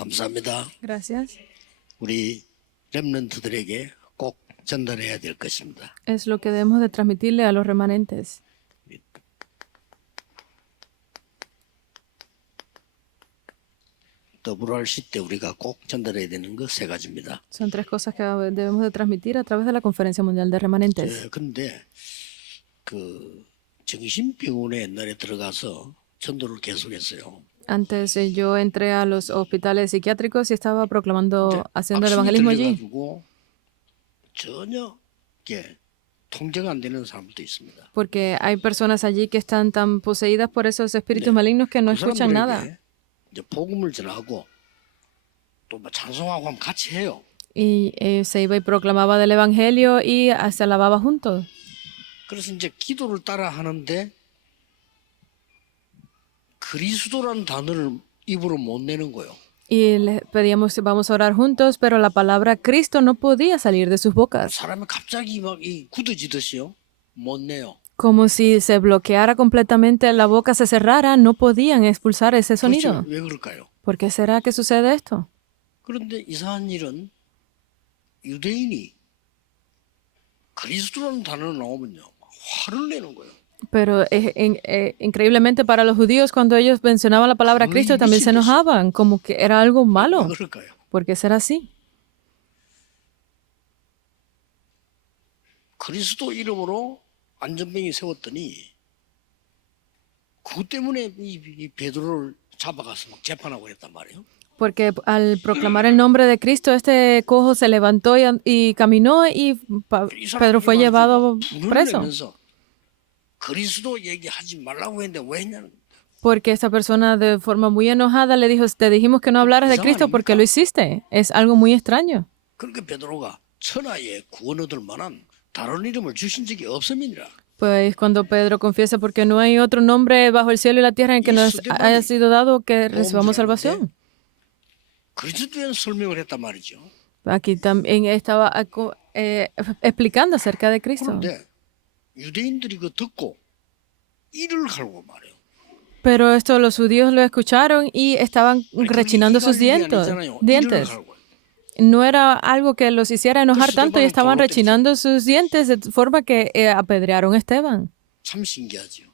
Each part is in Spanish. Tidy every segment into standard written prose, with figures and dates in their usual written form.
감사합니다. Gracias. 우리 렘넌트들에게 꼭 전달해야 될 것입니다. Es lo que debemos de transmitirle a los remanentes. WRC 때 우리가 꼭 전달해야 되는 거 세 가지입니다. Son tres cosas que debemos de transmitir a través de la Conferencia Mundial de Remanentes. 그런데 그 정신병원에 옛날에 들어가서 전도를 계속했어요. Antes yo entré a los hospitales psiquiátricos y estaba proclamando, haciendo el 악신이 evangelismo allí. 들려가지고 전혀 이게 통제가 안 되는 사람도 있습니다. Porque hay personas allí que están tan poseídas por esos espíritus malignos que no 그 escuchan nada. 사람들에게 이제 복음을 전하고 또 뭐 찬송하고 하면 같이 해요. Y se iba y proclamaba del evangelio y se alababa juntos. 그래서 이제 기도를 따라 하는데 그리스도라는 단어를 입으로 못 내는 거예요. Y les pedíamos, vamos a orar juntos, pero la palabra Cristo no podía salir de sus bocas. 사람이 갑자기 막 이 굳어지듯이요. 못 내요. Como si se bloqueara completamente la boca, se cerrara, no podían expulsar ese sonido. 도대체 왜 그럴까요? ¿Por qué será que sucede esto? 그런데 이상한 일은 유대인이 그리스도라는 단어가 나오면요. 화를 내는 거예요. Pero increíblemente para los judíos, cuando ellos mencionaban la palabra Cristo, también se enojaban, como que era algo 왜 malo. 그럴까요? ¿Por qué será así? 그리스도 이름으로 안전병이 세웠더니 그것 때문에 이 베드로를 잡아가서 막 재판하고 그랬단 말이에요. Porque al proclamar el nombre de Cristo, este cojo se levantó y caminó y Pedro fue llevado preso. 내면서 그리스도 얘기하지 말라고 했는데 왜 했냐는 거예요. Porque esta persona de forma muy enojada le dijo, te dijimos que no hablaras de Cristo porque lo hiciste. Es algo muy extraño. 그러니까 베드로가 천하에 구원 얻을 만한 다른 이름을 주신 적이 없음이니라. Pues cuando Pedro confiesa, porque no hay otro nombre bajo el cielo y la tierra en que nos haya sido dado que recibamos salvación. 그리스도에 대한 설명을 했단 말이죠. Aquí también estaba explicando acerca de Cristo. 그런데 유대인들이 그 듣고 이를 갈고 말해요. Pero esto los judíos lo escucharon y estaban rechinando sus dientes. 이를 갈고. No era algo que los hiciera enojar tanto y estaban rechinando sus dientes de forma que apedrearon a Esteban. 참 신기하죠.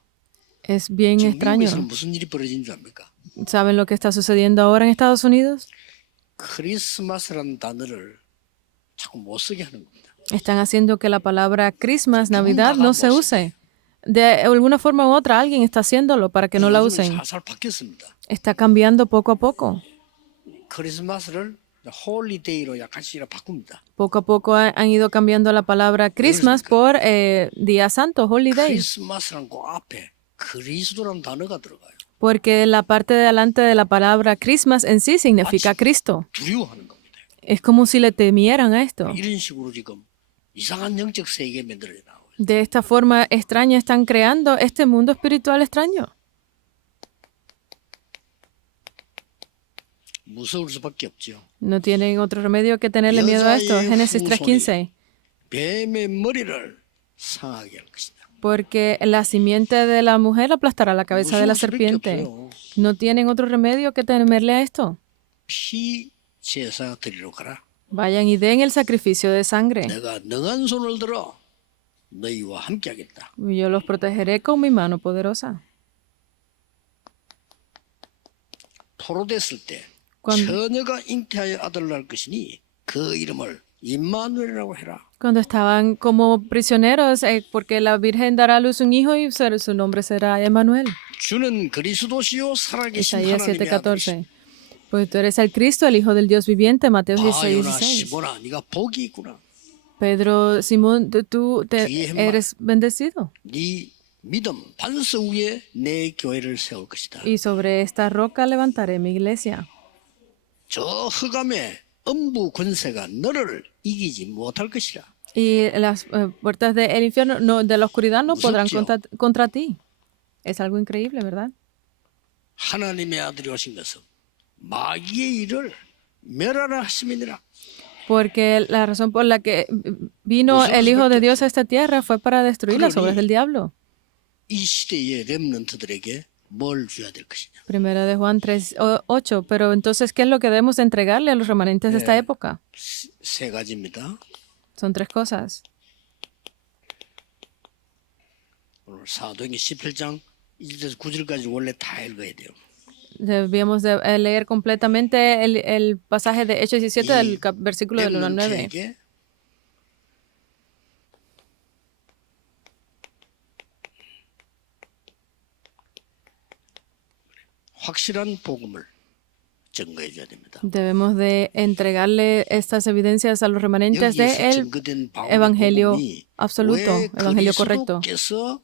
Es bien 지금 extraño. 미국에서는 무슨 일이 벌어진 줄 압니까? ¿Saben lo que está sucediendo ahora en Estados Unidos? 크리스마스라는 단어를 자꾸 못 쓰게 하는 겁니다. Están haciendo que la palabra Christmas, Navidad, no se use. De alguna forma u otra, alguien está haciéndolo para que no la usen. 살살 바뀌었습니다. Está cambiando poco a poco. 크리스마스를 홀리데이로 약간씩 바꿉니다. Poco a poco han ido cambiando la palabra Christmas por Día Santo, Holiday. 크리스마스라는 그 앞에 그리스도라는 단어가 들어가요. Porque la parte de adelante de la palabra Christmas en sí significa Cristo. 두려워하는 겁니다. Es como si le temieran a esto. 이런 식으로 지금 이상한 영적 세계 만들어져 나오고 있어요. De esta forma extraña están creando este mundo espiritual extraño. 무서울 수밖에 없죠. No tienen otro remedio que tenerle miedo a esto. Génesis 3:15. 뱀의 머리를 상하게 할 것이다. Porque la simiente de la mujer aplastará la cabeza de la serpiente. No tienen otro remedio que temerle a esto. 피 제사 드리러 가라. Vayan y den el sacrificio de sangre. 내가 능한 손을 들어 너희와 함께하겠다. Yo los protegeré con mi mano poderosa. 포로됐을 때 Cuando, 처녀가 잉태하여 아들을 낳을 것이니 그 이름을 임마누엘이라고 해라. cuando estaban como prisioneros, porque la Virgen dará a luz un hijo y su nombre será Emmanuel. 주는 그리스도시요 살아계신 Isaías 하나님의 아들이시. 7:14. Pues tú eres el Cristo, el Hijo del Dios viviente. Mateo 바요나 16:16. 시모나 네가 복이 있구나. Pedro, Simón, tú eres bendecido. 네 믿음 반석 위에 내 교회를 세울 것이다. Y sobre esta roca levantaré mi iglesia. 저 흑암의 음부 권세가 너를 이기지 못할 것이라. Y las puertas del infierno, no, de la oscuridad no podrán 무섭죠? contra ti. Es algo increíble, ¿verdad? 하나님의 아들이 오신 것은 마귀의 일을 멸하라 하심이니라. Porque la razón por la que vino el Hijo de Dios a esta tierra fue para destruir las obras del diablo. 이 시대의 렘넌트들에게 뭘 줘야 될 것이냐. Primera de Juan 3:8. Pero entonces, ¿qué es lo que debemos entregarle a los remanentes de esta época? 세 가지입니다. Son tres cosas. 오늘 사도행전 18장 1절에서 9절까지 원래 다 읽어야 돼요. Debíamos de leer completamente el pasaje de Hechos 17 del versículo del 1 al 9. 렘넌트에게 확실한 복음을 증거해 줘야 됩니다. Debemos de entregarle estas evidencias a los remanentes 여기에서 de el 증거된 바울의 evangelio 복음이 absoluto, 왜 evangelio correcto. 그리스도께서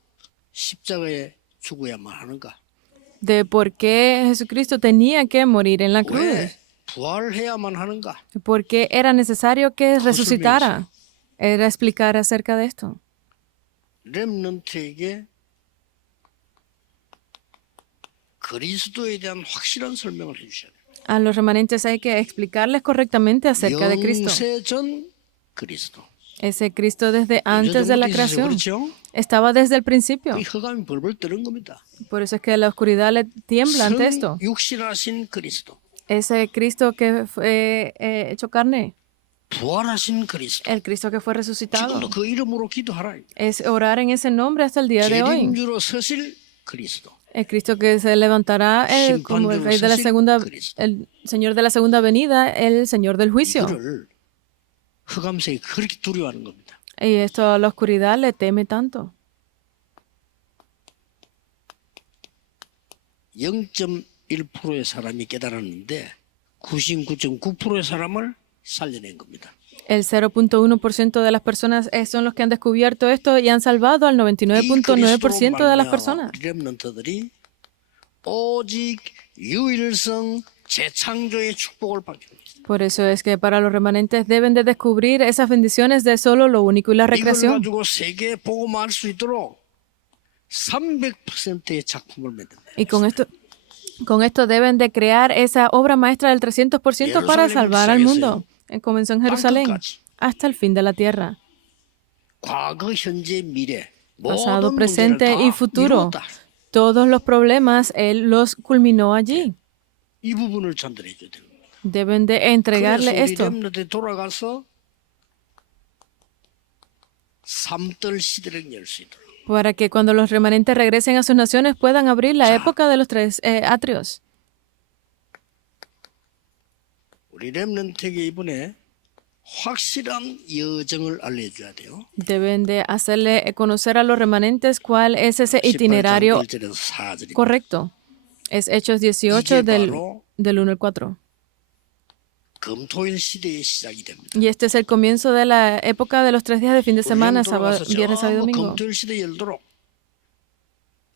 십자가에 죽어야만 하는가? De por qué Jesucristo tenía que morir en la cruz. 왜 부활해야만 하는가? ¿Por qué era necesario que resucitara? Era explicar acerca de esto. 렘넌트에게 그리스도에 대한 확실한 설명을 해주셔야 돼요. A los remanentes hay que explicarles correctamente acerca de Cristo. 영세전 그리스도. Ese Cristo desde antes de la creación. 그렇죠? Estaba desde el principio. 이 흑암이 벌벌 떠는 겁니다. Por eso es que la oscuridad le tiembla ante esto. 육신하신 그리스도. Ese Cristo que fue hecho carne. 부활하신 그리스도. El Cristo que fue resucitado. 지금도 그 이름으로 기도하라. Es orar en ese nombre hasta el día de hoy. 재림주로 서실 그리스도. El Cristo que se levantará como el rey de la segunda, el Señor de la segunda venida, el Señor del juicio. 이거를 흑암색이 그렇게 두려워하는 겁니다. Y esto a la oscuridad le teme tanto. 0.1%의 사람이 깨달았는데 99.9%의 사람을 살려낸 겁니다. El 0.1% de las personas son los que han descubierto esto y han salvado al 99.9% de las personas. 렘넌트들이 오직 유일성 재창조의 축복을 받게 됩니다. Por eso es que para los remanentes deben de descubrir esas bendiciones de solo lo único y la 이걸 recreación. 가지고 세계에 복음할 수 있도록 300%의 작품을 만든다. Y con esto deben de crear esa obra maestra del 300% para salvar al mundo. Comenzó en Jerusalén hasta el fin de la tierra. 과거, 현재, 미래, Pasado, 모든 문제를 presente 다 y futuro. 이루었다. Todos los problemas Él los culminó allí. 이 부분을 전달해 줘야 돼요. Deben de 그래서 entregarle 우리 esto 렘넌트에 돌아가서 삼들 시대를 열 수 있도록. para que cuando los remanentes regresen a sus naciones puedan abrir la época de los tres atrios. 우리 렘넌트에게 이번에 확실한 여정을 알려줘야 돼요. Deben de hacerle conocer a los remanentes cuál es ese 18장 itinerario 1절에서 4절입니다. correcto. Es Hechos 18 del 1 al 4. 금토일 시대의 시작이 됩니다. Y este es el comienzo de la época de los 3 días de fin de semana, sábado, viernes, sábado y domingo. 금토일 시대 열도록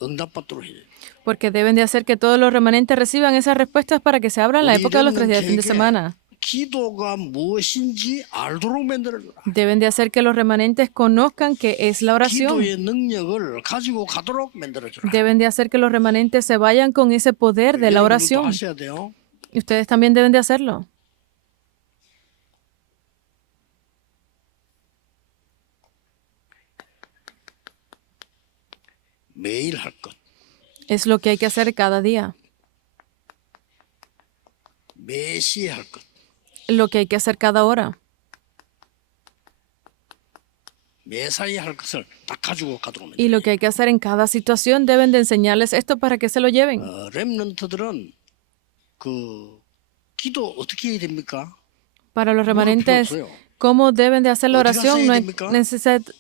응답받도록 해야 돼요. Porque deben de hacer que todos los remanentes reciban esas respuestas para que se abran la época de los 3 días de fin de semana. 기도가 무엇인지 알도록 만들어줘라. Deben de hacer que los remanentes conozcan qué es la oración. 기도의 능력을 가지고 가도록 만들어줘라. Deben de hacer que los remanentes se vayan con ese poder de la 여러분도 oración. 하셔야 돼요. Y ustedes también deben de hacerlo. 매일 할 것. Es lo que hay que hacer cada día. 매시에 할 것. Lo que hay que hacer cada hora. 매사에 할 것을 다 가지고 가도록 Y lo que hay que hacer en cada situación deben de enseñarles esto para que se lo lleven. 렘넌트들은 그 기도 어떻게 해야 됩니까? Para los remanentes, ¿cómo deben de hacer la oración? No hay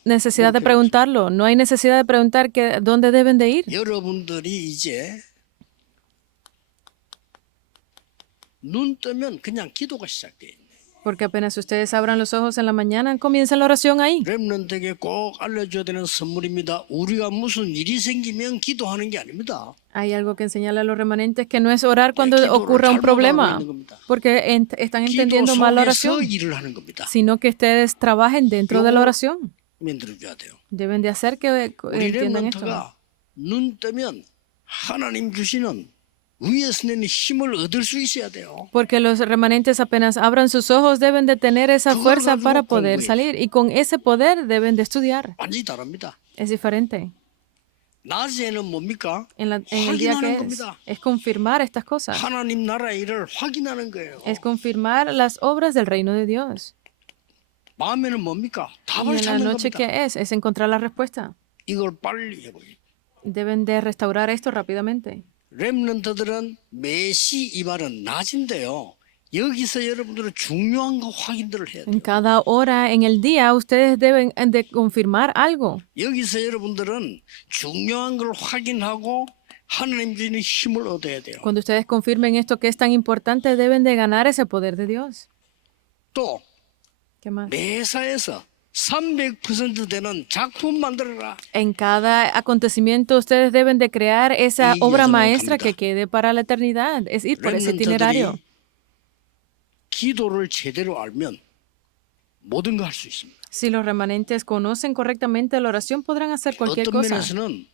necesidad de preguntarlo. No hay necesidad de preguntar dónde deben de ir. 여러분들이 이제 눈 뜨면 그냥 기도가 시작돼. Porque apenas ustedes abran los ojos en la mañana, comienza la oración ahí. 렘넌트에게 꼭 알려줘야 되는 선물입니다. 우리가 무슨 일이 생기면 기도하는 게 아닙니다. Hay algo que enseñarle a los remanentes que no es orar cuando ocurra un problema, porque están entendiendo mal la oración, 일을 하는 겁니다. sino que ustedes trabajen dentro de la oración. 만들어줘야 돼요. Deben de hacer que 우리 entiendan esto. 렘넌트가 눈 뜨면 하나님 주시는 위에서 내는 힘을 얻을 수 있어야 돼요. Porque los remanentes apenas abran sus ojos deben de tener esa fuerza para poder salir y con ese poder deben de estudiar. 완전히 다릅니다. Es diferente. 낮에는 뭡니까? En el día que 확인하는 겁니다. es confirmar estas cosas. 하나님 나라 일을 확인하는 거예요. Es confirmar las obras del reino de Dios. 밤에는 뭡니까? Y 답을 en la 찾는 noche, 겁니다. ¿qué es? Es encontrar la respuesta. 이걸 빨리 해보요. Deben de restaurar esto rápidamente. 렘넌트들은 매시 이 말은 낮인데요. 여기서 여러분들은 중요한 거 확인들을 해야 돼요. En cada hora en el día, ustedes deben de confirmar algo. 여기서 여러분들은 중요한 걸 확인하고 하나님 주시는 힘을 얻어야 돼요. Cuando ustedes confirmen esto que es tan importante, deben de ganar ese poder de Dios. 또 ¿Qué más? 매사에서 300% 되는 작품 만들어라. En cada acontecimiento, ustedes deben de crear esa Y obra ya se lo maestra cambia. que quede para la eternidad. Es ir por ese itinerario. 렘넌트들이 기도를 제대로 알면 모든 거 할 수 있습니다. Si los remanentes conocen correctamente la oración, podrán hacer cualquier 어떤 cosa. 면에서는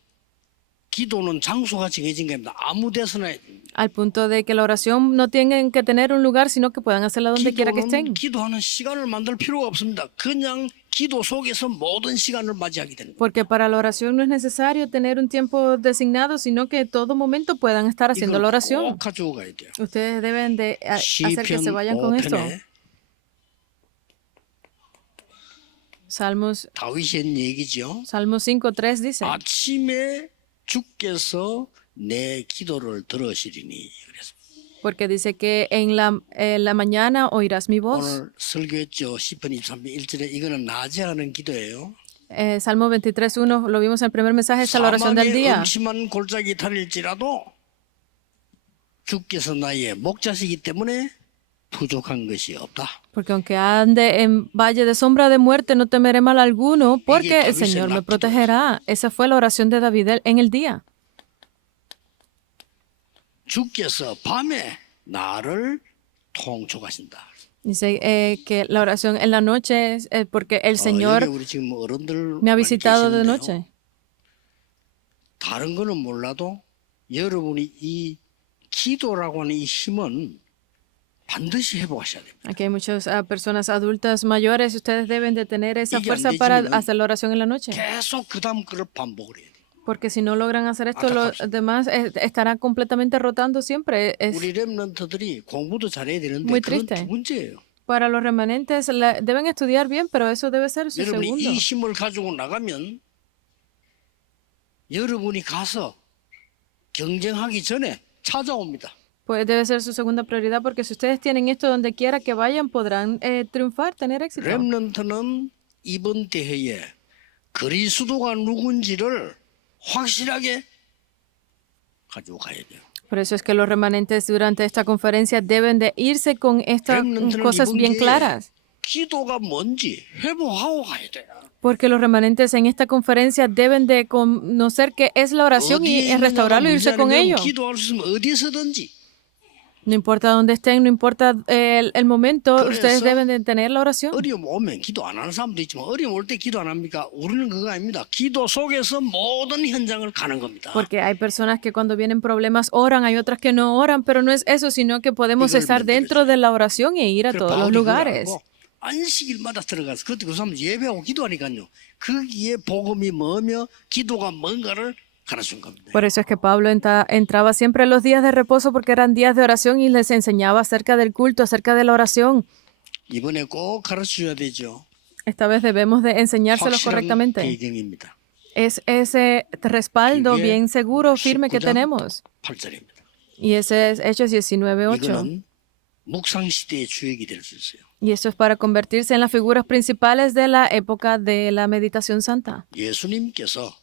기도는 장소가 정해진 겁니다. 아무 데서나 해야 됩니다. Al punto de que la oración no tienen que tener un lugar, sino que puedan hacerla donde quiera que estén. 기도하는 시간을 만들 필요가 없습니다. 그냥 기도 속에서 모든 시간을 맞이하게 되는 거예요. Porque para la oración no es necesario tener un tiempo designado, sino que en todo momento puedan estar haciendo la 이걸 oración. 꼭 가지고 가야 돼요. Ustedes deben de hacer que se 시편 vayan con esto. 5편에 Salmos 다윗이 한 얘기죠. 5:3 dice, 아침에 주께서 내 기도를 들으시리니. 그래서 porque dice que en la mañana oirás mi voz. 오늘 설교했죠. 시편 23편 1절에 이거는 낮에 하는 기도예요. Salmo 23:1 lo vimos en el primer mensaje, esta es la oración del 사막의 día. 음침한 골짜기 다닐지라도 주께서 나의 목자시기 때문에 부족한 것이 없다. Porque aunque ande en valle de sombra de muerte, no temeré mal alguno, porque el Señor me protegerá. Esa fue la oración de David en el día. 주께서 밤에 나를 통촉하신다. Dice que la oración en la noche es porque el Señor 여기 우리 지금 어른들 me ha 많이 visitado de 계시는데요. noche. 다른 거는 몰라도 여러분이 이 기도라고 하는 이 힘은 반드시 회복하셔야 됩니다. Aquí hay muchas personas adultas mayores. Ustedes deben de tener esa 이게 안 fuerza para 되지면은 hacer la oración en la noche. 계속 그 다음 거를 반복을 해야 돼요. Porque si no logran hacer esto, los demás estarán completamente rotando siempre. Es 우리 렘넌트들이 공부도 잘해야 되는데 muy 그건 triste. 두 번째예요. para los remanentes, deben estudiar bien, pero eso debe ser su 여러분이 segundo. 이 힘을 가지고 나가면 여러분이 가서 경쟁하기 전에 찾아옵니다. Pues debe ser su segunda prioridad, porque si ustedes tienen esto donde quiera que vayan, podrán triunfar, tener éxito. 렘넌트는 이번 대회에 그리스도가 누군지를 확실하게 가지고 가야 돼요. Por eso es que los remanentes durante esta conferencia deben de irse con estas 렘넌트는 cosas 이번 bien 기회에 claras. 기도가 뭔지 회복하고 가야 돼요. Porque los remanentes en esta conferencia deben de conocer qué es la oración y 어디에 restaurarlo e irse con ello. 기도할 수 있으면 어디서든지. No importa dónde estén, no importa el momento, 그래서 ustedes deben de tener la oración. 어려움 오면 기도 안 하는 사람도 있지만 어려움 올 때 기도 안 합니까? 우리는 그거 아닙니다. 기도 속에서 모든 현장을 가는 겁니다. Porque hay personas que cuando vienen problemas oran, hay otras que no oran, pero no es eso, sino que podemos 이걸 estar dentro de la oración e ir a 그래서 todos los 바울이 그걸 lugares. 알고 안식일마다 들어가서 그때 그 사람 예배하고 기도하니까요. 거기에 복음이 뭐며 기도가 뭔가를 가르친 겁니다. Por eso es que Pablo entraba siempre los días de reposo porque eran días de oración y les enseñaba acerca del culto, acerca de la oración. 이번에 꼭 가르쳐줘야 되죠. Esta vez debemos de enseñárselos 확실한 correctamente. 배경입니다. Es ese respaldo 그게 bien seguro, firme que 19장 tenemos. 8절입니다. Y ese es Hechos 19:8. 이거는 묵상 시대의 주역이 될 수 있어요. Y eso es para convertirse en las figuras principales de la época de la meditación santa. 예수님께서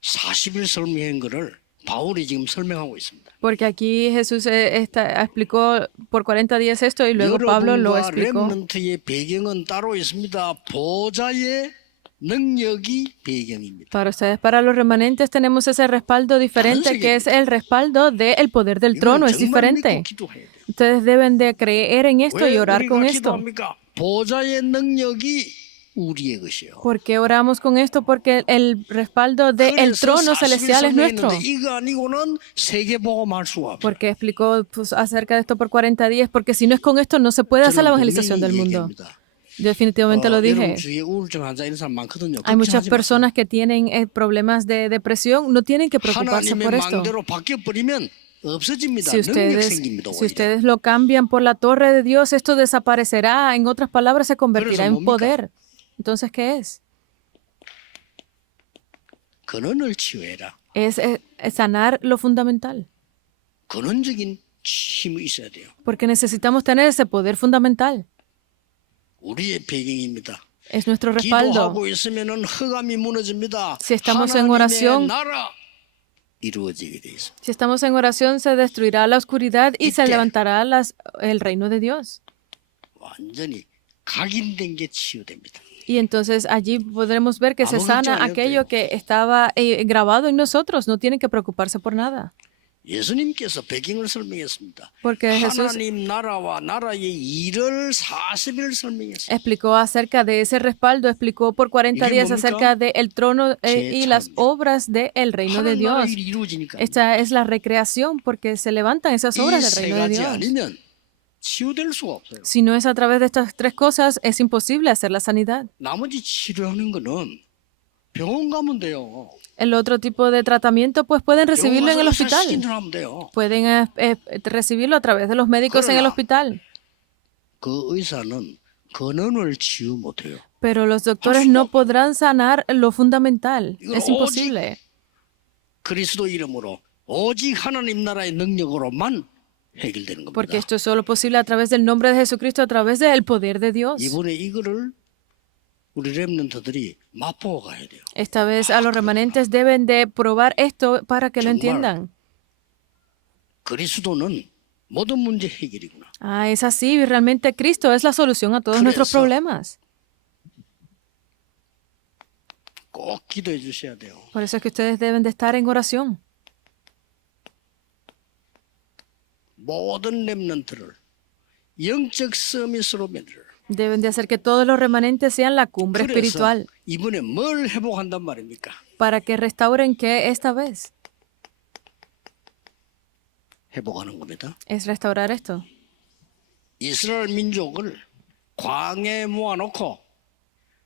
40일 설명한 거를 바울이 지금 설명하고 있습니다. Porque aquí Jesús explicó por 40 días esto y luego Pablo lo 여러분과 explicó. 렘넌트의 배경은 따로 있습니다. 보좌의 능력이 배경입니다. Para ustedes, para los remanentes, tenemos ese respaldo diferente que es el respaldo del poder del trono, 이거는 es 정말 diferente. 믿고 기도해야 돼요. Ustedes deben de creer en esto y 왜 orar con 우리가 esto. 기도합니까? 보좌의 능력이 우리의 것이요. ¿Por qué oramos con esto? Porque el respaldo del 그래서 trono 40일 celestial es nuestro. 설명했는데 이거 아니고는 세계복음할 수가 없어요. Porque explicó acerca de esto por 40 días, porque si no es con esto no se puede hacer la 저는 evangelización del 분명히 mundo. 얘기합니다. Yo definitivamente lo 여러분 dije. 주위에 우울증 환자 이런 사람 많거든요. Hay muchas 걱정하지 마세요. personas que tienen problemas de depresión. No tienen que preocuparse 하나님의 por esto. 망대로 바뀌어 버리면 없어집니다. Si 능력 ustedes, 생깁니다. si 오히려. ustedes lo cambian por la torre de Dios, esto desaparecerá. En otras palabras, se convertirá en 뭡니까? poder. Entonces, ¿qué es? 근원을 치유해라. Es sanar lo fundamental. 근원적인 힘이 있어야 돼요. Porque necesitamos tener ese poder fundamental. 우리의 배경입니다. Es nuestro respaldo. 기도하고 있으면은 흑암이 무너집니다. Si estamos en 하나님의 oración, 나라 이루어지게 돼 있어. Si estamos en oración, se destruirá la oscuridad y se levantará el reino de Dios. 완전히 각인된 게 치유됩니다. Y entonces allí podremos ver que se sana aquello que estaba grabado en nosotros. No tienen que preocuparse por nada. 예수님께서 배경을 설명했습니다. Porque Jesús 하나님 나라와 나라의 일을 40일 설명했습니다. explicó acerca de ese respaldo, explicó por 40 días acerca del trono y las obras del reino de 하나님 나라 Dios. 일이 이루어지니까 Esta es la recreación porque se levantan esas obras del 이 세 reino de 가지 Dios. 아니면 치유될 수가 없어요. Si no es a través de estas tres cosas, es imposible hacer la sanidad. 나머지 치료하는 거는 병원 가면 돼요. El otro tipo de tratamiento, pues pueden recibirlo en el hospital. 하면 돼요. Pueden recibirlo a través de los médicos en el hospital. 그 의사는 근원을 치유 못해요. Pero los doctores no podrán sanar lo fundamental. Es imposible. 그리스도 이름으로 오직 하나님 나라의 능력으로만 해결되는 겁니다. Porque esto es solo posible a través del nombre de Jesucristo, a través del poder de Dios. 이번에 이거를 우리 렘넌트들이 맛보고 가야 돼요. Esta vez a los remanentes deben de probar esto para que lo entiendan. 그리스도는 모든 문제 해결이구나. Ah, es así. Realmente Cristo es la solución a todos nuestros problemas. 꼭 기도해 주셔야 돼요. Por eso es que ustedes deben de estar en oración. 모든 렘넌트를 영적 서밋으로 만들어. Deben de hacer que todos los remanentes sean la cumbre 그래서 espiritual. 이번에 뭘 회복한단 말입니까? ¿Para que restauren qué esta vez? 회복하는 겁니다. Es restaurar esto. 이스라엘 민족을 광야에 모아놓고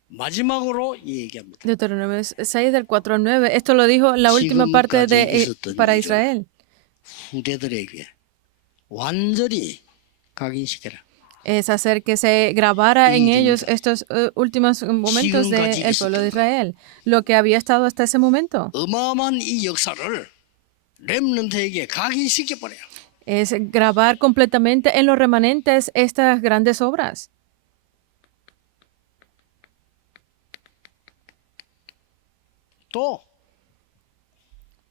마지막으로 얘기합니다. Deuteronomio 6 del 4 al 9. Esto lo dijo en la última parte para Israel. 후대들에게 완전히 각인시켜라. Es hacer que se grabara en ellos estos últimos momentos del pueblo de Israel, lo que había estado hasta ese momento. 어마어마한 이 역사를 렘넌트에게 각인시켜버려요. Es grabar completamente en los remanentes estas grandes obras. 또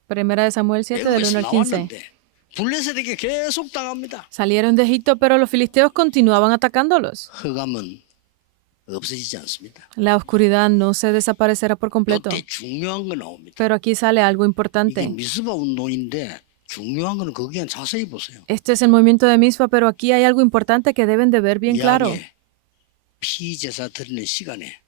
Primera de Samuel 7 del 1 al 15. 나왔는데 블레셋에게 계속 당합니다. Salieron de Egipto, pero los filisteos continuaban atacándolos. 흑암은 없어지지 않습니다. La oscuridad no se desaparecerá por completo. 또 중요한 거 나옵니다. Pero aquí sale algo 이게 importante. 미스바 운동인데 중요한 거는 거기에 자세히 보세요. Este es el movimiento de Mispa, pero aquí hay algo importante que deben de ver bien claro. 이야기에 피제사 드리는 시간에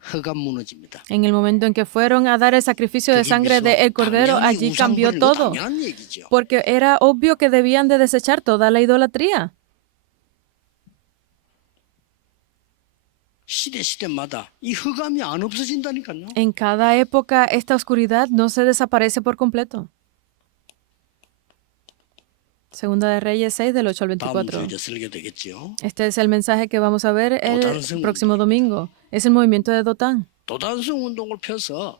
흑암 무너집니다. En el momento en que fueron a dar el sacrificio de sangre del cordero, allí cambió todo. 당연한 얘기죠. Porque era obvio que debían de desechar toda la idolatría. 시대마다 이 흑암이 안 없어진다니까요. En cada época, esta oscuridad no se desaparece por completo. Segunda de Reyes 6, del 8 al 다음 24. 주에 이제 설교 되겠죠. Este es el mensaje que vamos a ver el próximo domingo. Es el movimiento de Dotán. 도단성 운동을 펴서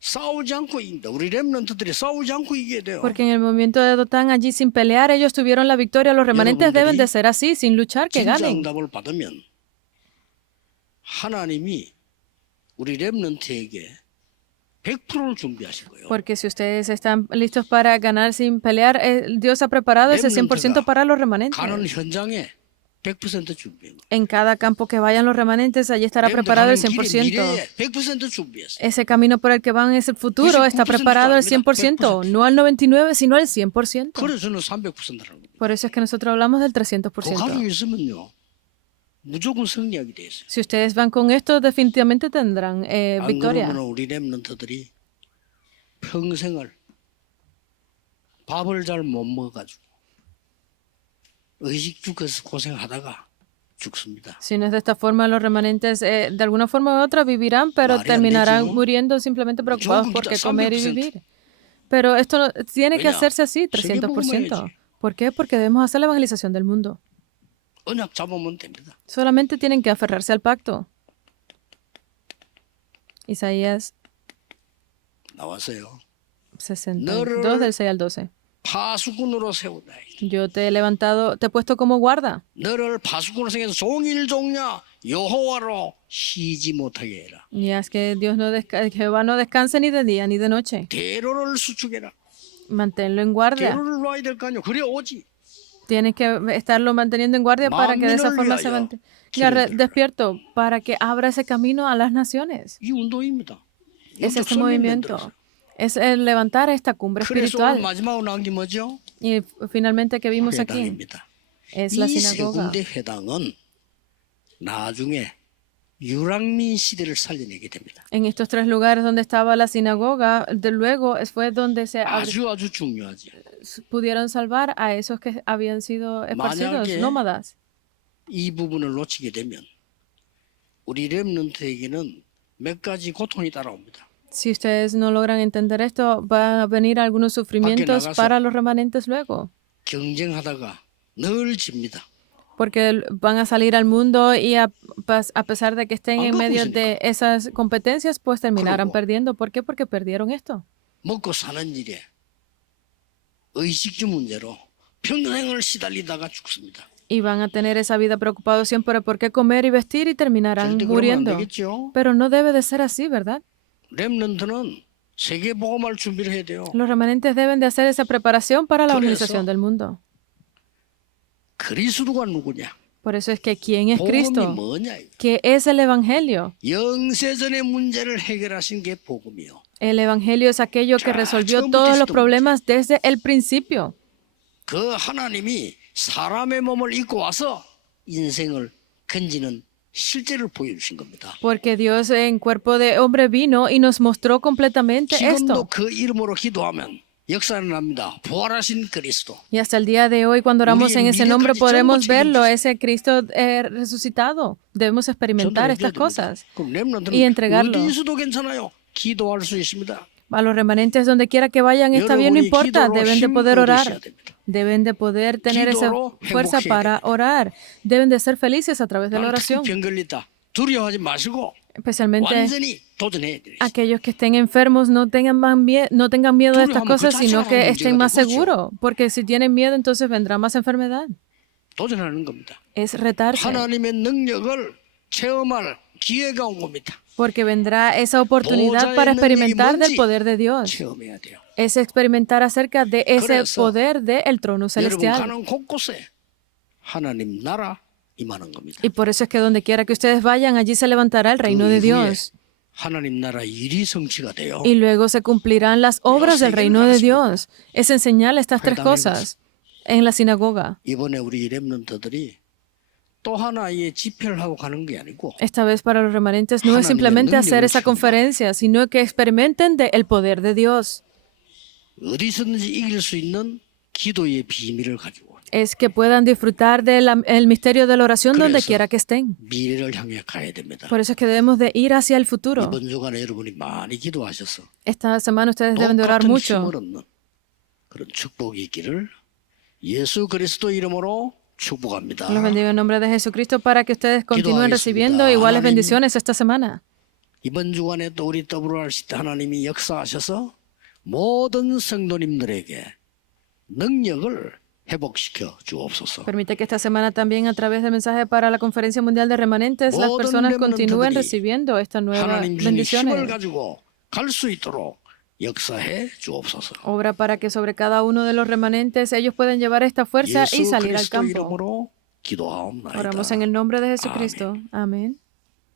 싸우지 않고 이긴다. 우리 렘넌트들이 싸우지 않고 이겨야 돼요. Porque en el movimiento de Dotán, allí sin pelear, ellos tuvieron la victoria. Los remanentes deben de ser así, sin luchar, que 진짜 ganen. 응답을 받으면 하나님이 우리 렘넌트에게 100%를 준비하실 거예요. Porque si ustedes están listos para ganar sin pelear, Dios ha preparado ese 100% para los remanentes. 가는 현장에 100% 준비해요. En cada campo que vayan los remanentes, allí estará preparado el 100%. 100% 준비했어요. Ese camino por el que van es el futuro, está preparado al 100%, no al 99%, sino al 100%. 그래서 저는 300%라는 겁니다. Por eso es que nosotros hablamos del 그 300%. 가지고 있으면요. 무조건 승리하게 돼 있어요. Si ustedes van con esto, definitivamente tendrán 안 victoria. 그러면 우리 렘넌트들이 평생을 밥을 잘 못 먹어가지고 의식주에서 고생하다가 죽습니다. Si no es de esta forma, los remanentes de alguna forma u otra vivirán, pero María, terminarán ¿no? muriendo simplemente preocupados por qué comer y 300%. vivir. Pero esto tiene que 왜냐? hacerse así, 세계복음화해야지. 300%. ¿Por qué? Porque debemos hacer la evangelización del mundo. 언약 잡으면 됩니다. Solamente tienen que aferrarse al pacto. Isaías 나왔어요. 62 del 6 al 12. 파수꾼으로 세우다. Yo te he levantado, te he puesto como guarda. 너를 파수꾼으로 세워서 종일 종냐 여호와로 쉬지 못하게 해라. Y haz que Jehová no descanse ni de día ni de noche. 대로를 수축해라. Manténlo en guardia. 대로를 놔야 될 거 아니야. 그래 오지. Tienes que estarlo manteniendo en guardia para que de esa forma se mantenga despierto, para que abra ese camino a las naciones. 이 운동입니다. Es este movimiento. Es el levantar esta cumbre 그래서 오늘 espiritual. 마지막으로 나온 게 뭐죠? Y finalmente que vimos aquí 회당입니다. es la 이 세 sinagoga. 군데 회당은 나중에 유랑민 시대를 살려내게 됩니다. En estos tres lugares donde estaba la sinagoga, de luego fue donde se 아주 중요하지. pudieron salvar a esos que habían sido esparcidos, 만약에 nómadas. 이 부분을 놓치게 되면 우리 렘넌트에게는 몇 가지 고통이 따라옵니다. Si ustedes no logran entender esto, van a venir algunos sufrimientos 나가서 para los remanentes luego. 경쟁하다가 늘 집니다. Porque van a salir al mundo y a pesar de que estén en 갖고 medio 있으니까. de esas competencias, pues terminarán 그러고. perdiendo. ¿Por qué? Porque perdieron esto. 먹고 사는 일에 의식주 문제로 평생을 시달리다가 죽습니다. Y van a tener esa vida preocupados siempre por qué comer y vestir y terminarán 절대 그러면 안 muriendo. 되겠죠. Pero no debe de ser así, ¿verdad? 렘넌트는 세계 복음할 준비를 해야 돼요. Los remanentes deben de hacer esa preparación para la 그래서 organización del mundo. 그리스도가 누구냐? Por eso es que ¿quién es 복음이 Cristo? 뭐냐? 이거. ¿Qué es el Evangelio? 영세전의 문제를 해결하신 게 복음이요. El Evangelio es aquello que Ya, resolvió 처음부터 todos los 시작부터. problemas desde el principio. 그 하나님이 사람의 몸을 입고 와서 인생을 건지는 실제를 보여주신 겁니다. Porque Dios en cuerpo de hombre vino y nos mostró completamente 지금도 esto. 그 이름으로 기도하면 역사는 납니다. 부활하신 그리스도. Y hasta el día de hoy, cuando oramos en ese nombre, 미래까지 podemos 전부 verlo, 책임지세요. ese Cristo resucitado. Debemos experimentar estas cosas. 그럼 렘넌트는 y entregarlo. 어디서도 괜찮아요. 기도할 수 있습니다. A los remanentes, donde quiera que vayan, está bien, no 여러분이 importa. 기도로 Deben de 힘을 poder orar. 얻으셔야 됩니다. Deben de poder tener esa 기도로 fuerza 행복해야 para 됩니다. orar. Deben de ser felices a través de la 나는 oración. 특히 병 걸렸다. 두려워하지 마시고 Especialmente 완전히 도전해야 돼요. aquellos que estén enfermos no tengan no tengan miedo de estas 두려워하면 cosas, 그 sino 자체가 que estén 문제가 más 되고, 그렇죠? seguros. Porque si tienen miedo, entonces vendrá más enfermedad. 도전하는 겁니다. Es retarse. 하나님의 능력을 체험할 기회가 온 겁니다. Porque vendrá esa oportunidad para experimentar del poder de Dios. 체험해야 돼요. Es experimentar acerca de ese 그래서 poder del trono 여러분 celestial. 가는 곳곳에 하나님 나라 임하는 겁니다. Y por eso es que donde quiera que ustedes vayan, allí se levantará el reino de 이후에 Dios. 하나님 나라 일이 성취가 돼요. Y luego se cumplirán las obras del reino de Dios. Es enseñar estas tres 회당에 cosas en la sinagoga. 이번에 우리 렘넌트들이 또 하나의 집회를 하고 가는 게 아니고 Esta vez para los remanentes no es 하나님의 simplemente hacer 능력을 esa 체험하고 conferencia, sino que experimenten el poder de Dios. 어디서든지 이길 수 있는 기도의 비밀을 가지고 Es que puedan disfrutar del misterio de la oración donde 그래서 quiera que estén. 미래를 향해 가야 됩니다. Por eso es que debemos de ir hacia el futuro. 이번 주간에 여러분이 많이 기도하셔서 Esta semana ustedes deben de orar 똑같은 mucho. 힘을 얻는 그런 축복이 있기를 예수 그리스도 이름으로 축복합니다. Los bendigo en nombre de Jesucristo para que ustedes continúen 기도하겠습니다. recibiendo iguales 하나님, bendiciones esta semana. 이번 주간에 또 우리 WRC 때 하나님이 역사하셔서 모든 성도님들에게 능력을 회복시켜 주옵소서. Permite que esta semana también a través del mensaje para la Conferencia Mundial de Remanentes las 모든 personas continúen 렘넌트들이 recibiendo estas nuevas 하나님 주신 힘을 bendiciones. 가지고 갈 수 있도록 역사해 주옵소서. Obra para que sobre cada uno de los remanentes ellos puedan llevar esta fuerza y 예수 salir al 그리스도 campo. 이름으로 기도하옵나이다. Oramos en el nombre de Jesucristo. Amén.